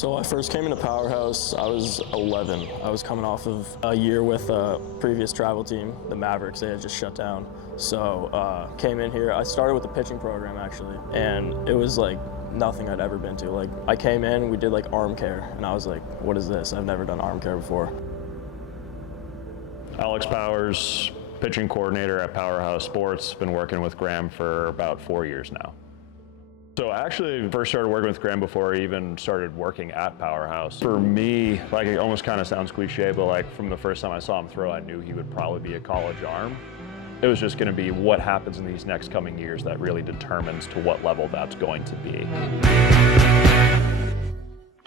So I first came into Powerhouse, I was 11. I was coming off of a year with a previous travel team, the Mavericks. They had just shut down. So came in here. I started with the pitching program actually, and it was like nothing I'd ever been to. Like I came in, we did like arm care, and I was like, what is this? I've never done arm care before. Alex Powers, pitching coordinator at Powerhouse Sports. Been working with Graham for about 4 years now. So I actually first started working with Graham before I even started working at Powerhouse. For me, like it almost kind of sounds cliche, but like from the first time I saw him throw, I knew he would probably be a college arm. It was just going to be what happens in these next coming years that really determines to what level that's going to be.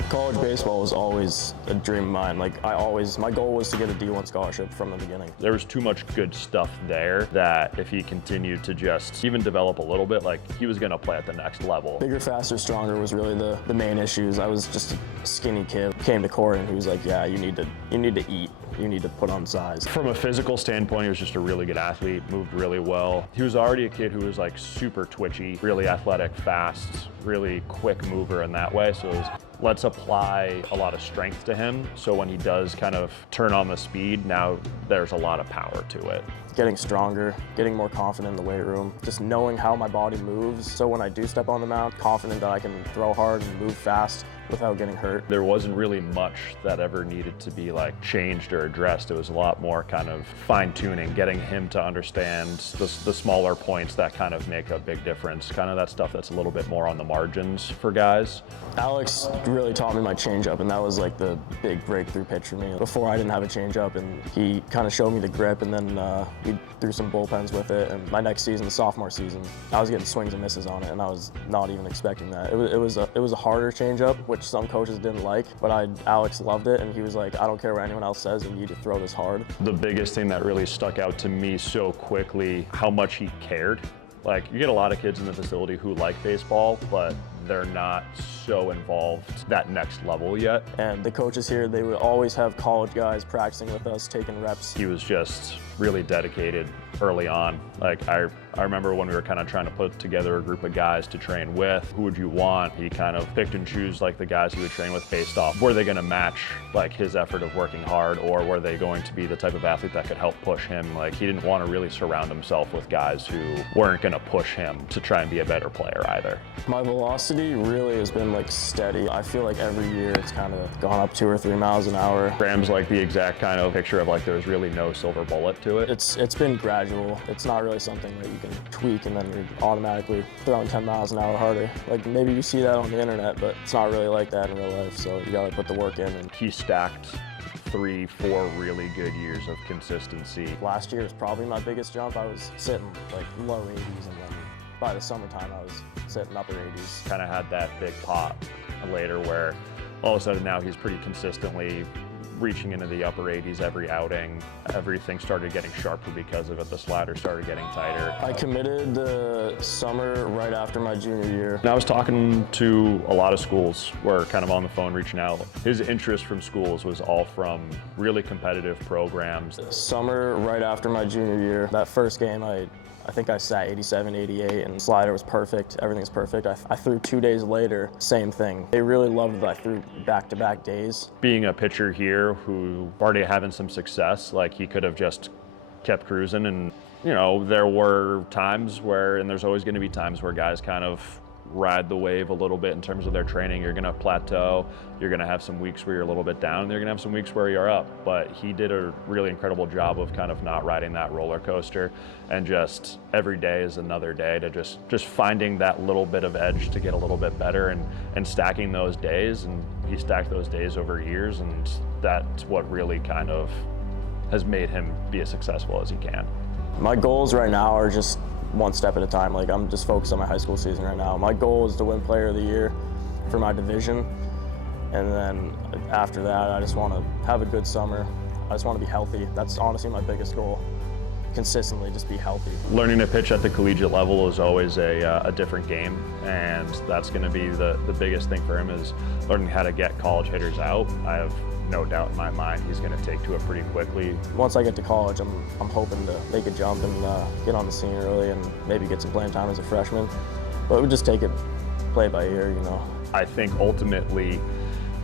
College baseball was always a dream of mine. Like my goal was to get a D1 scholarship from the beginning. There was too much good stuff there that if he continued to just even develop a little bit, like he was gonna play at the next level. Bigger, faster, stronger was really the main issues. I was just a skinny kid. Came to Corey and he was like, yeah, you need to eat. You need to put on size. From a physical standpoint, he was just a really good athlete, moved really well. He was already a kid who was like super twitchy, really athletic, fast, really quick mover in that way. So it was, let's apply a lot of strength to him. So when he does kind of turn on the speed, now there's a lot of power to it. Getting stronger, getting more confident in the weight room, just knowing how my body moves. So when I do step on the mound, confident that I can throw hard and move fast without getting hurt. There wasn't really much that ever needed to be like changed or addressed. It was a lot more kind of fine tuning, getting him to understand the smaller points that kind of make a big difference. Kind of that stuff that's a little bit more on the margins for guys. Alex really taught me my changeup, and that was like the big breakthrough pitch for me. Before I didn't have a changeup, and he kind of showed me the grip, and then we threw some bullpens with it. And my next season, the sophomore season, I was getting swings and misses on it, and I was not even expecting that. It was a harder changeup, which some coaches didn't like, but Alex loved it, and he was like, I don't care what anyone else says, you need to throw this hard. The biggest thing that really stuck out to me so quickly, how much he cared. Like, you get a lot of kids in the facility who like baseball, but they're not so involved that next level yet. And the coaches here, they would always have college guys practicing with us, taking reps. He was just really dedicated early on. Like I remember when we were kind of trying to put together a group of guys to train with, who would you want? He kind of picked and choose like the guys he would train with based off, were they gonna match like his effort of working hard, or were they going to be the type of athlete that could help push him? Like he didn't want to really surround himself with guys who weren't gonna push him to try and be a better player either. My velocity really has been like steady. I feel like every year it's kind of gone up 2 or 3 miles an hour. Graham's like the exact kind of picture of like there's really no silver bullet to it. It's been gradual. It's not really something that you can tweak and then you're automatically throwing 10 miles an hour harder. Like maybe you see that on the internet, but it's not really like that in real life. So you gotta put the work in. And he stacked 3-4 really good years of consistency. Last year was probably my biggest jump. I was sitting like low 80s, and then by the summertime I was sitting upper 80s. Kind of had that big pop later where all of a sudden now he's pretty consistently reaching into the upper 80s every outing. Everything started getting sharper because of it. The slider started getting tighter. I committed the summer right after my junior year. And I was talking to a lot of schools, were kind of on the phone reaching out. His interest from schools was all from really competitive programs. Summer right after my junior year, that first game I think I sat 87, 88, and slider was perfect. Everything was perfect. I threw 2 days later, same thing. They really loved that I threw back-to-back days. Being a pitcher here who already having some success, like he could have just kept cruising, and you know, there were times where, and there's always going to be times where guys kind of ride the wave a little bit in terms of their training. You're going to plateau, you're going to have some weeks where you're a little bit down, and you're going to have some weeks where you're up. But he did a really incredible job of kind of not riding that roller coaster, and just every day is another day to just finding that little bit of edge to get a little bit better, and stacking those days. And he stacked those days over years, and that's what really kind of has made him be as successful as he can. My goals right now are just one step at a time. Like I'm just focused on my high school season right now. My goal is to win Player of the Year for my division, and then after that, I just want to have a good summer. I just want to be healthy. That's honestly my biggest goal. Consistently, just be healthy. Learning to pitch at the collegiate level is always a different game, and that's going to be the biggest thing for him, is learning how to get college hitters out. I have no doubt in my mind he's going to take to it pretty quickly. Once I get to college, I'm hoping to make a jump and get on the scene early and maybe get some playing time as a freshman. But we just take it play by ear, you know. I think ultimately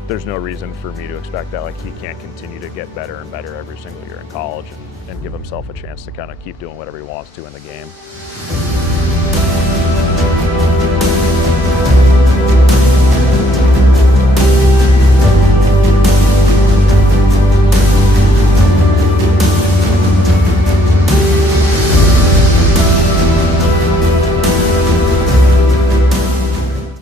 there's no reason for me to expect that like he can't continue to get better and better every single year in college and give himself a chance to kind of keep doing whatever he wants to in the game.